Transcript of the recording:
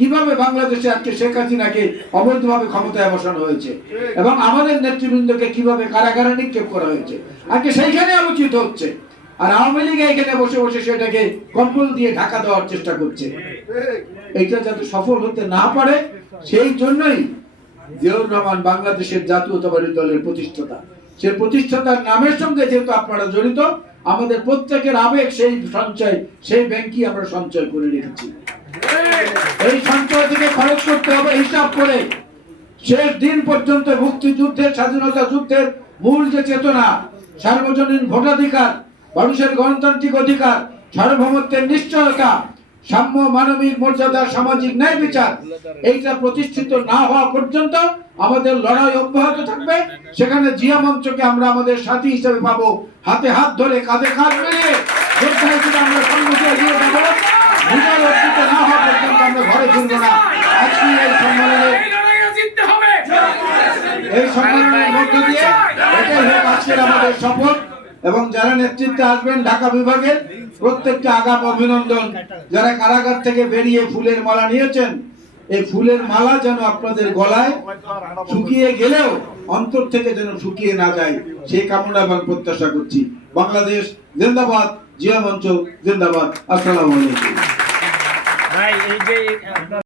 কীভাবে বাংলাদেশে আজকে শেখ হাসিনাকে অবৈধভাবে ক্ষমতায় বসানো হয়েছে? এবং আমাদের নেতৃবৃন্দকে কীভাবে কারাগারে নিক্ষেপ করা হয়েছে? আজকে সেইখানে আলোচিত হচ্ছে। আর আওয়ামী লীগ এখানে বসে বসে সেটাকে কন্ট্রোল দিয়ে ঢাকা দেওয়ার চেষ্টা করছে। এটা যাতে সফল হতে না পারে, সেই জন্যই জিয়াউর রহমান বাংলাদেশের জাতীয়তাবাদী দলের প্রতিষ্ঠাতা। সেই প্রতিষ্ঠাতার নামের সঙ্গে যেহেতু আপনারা জড়িত, আমাদের প্রত্যেকের আবেগ সেই সঞ্চয়, সেই ব্যাংকই আমরা সঞ্চয় করে রেখেছি। এই সঞ্চয় থেকে খরচ করতে হবে হিসাব করে। শেষ দিন পর্যন্ত মুক্তিযুদ্ধের, স্বাধীনতা যুদ্ধের মূল যে চেতনা, সার্বজনীন ভোটাধিকার, মানুষের গণতান্ত্রিক অধিকার, সার্বভৌমত্বের নিশ্চয়তা, সাম্য মানবিক মর্যাদা, সামাজিক ন্যায় বিচার, এইটা প্রতিষ্ঠিত না হওয়া পর্যন্ত আমাদের লড়াই অব্যাহত থাকবে। সেখানে জিয়া মঞ্চকে আমরা আমাদের সাথী হিসেবে পাবো। হাতে হাত ধরে কাঁধে কাঁধ মিলিয়ে। আমরা সম্মুখে এগিয়ে যাব বিজয় অর্জিত না হওয়া পর্যন্ত আমরা ঘরে ফিরবো না আজকে এই সম্মেলনে এই লড়াইয়ে জিততে হবে এই সম্মেলনের মধ্য দিয়ে এটাই হোক আজকের আমাদের শপথ। এবং যারা নেতৃত্বে আসবেন ঢাকা বিভাগের প্রত্যেককে আগাম অভিনন্দন। যারা কারাগার থেকে বেরিয়ে ফুলের মালা নিয়েছেন, এই ফুলের মালা যেন আপনাদের গলায় শুকিয়ে গেলেও অন্তর থেকে যেন শুকিয়ে না যায়, সেই কামনা এবং প্রত্যাশা করছি। বাংলাদেশ জিন্দাবাদ, জিয়া মঞ্চ জিন্দাবাদ। আসসালামু আলাইকুম।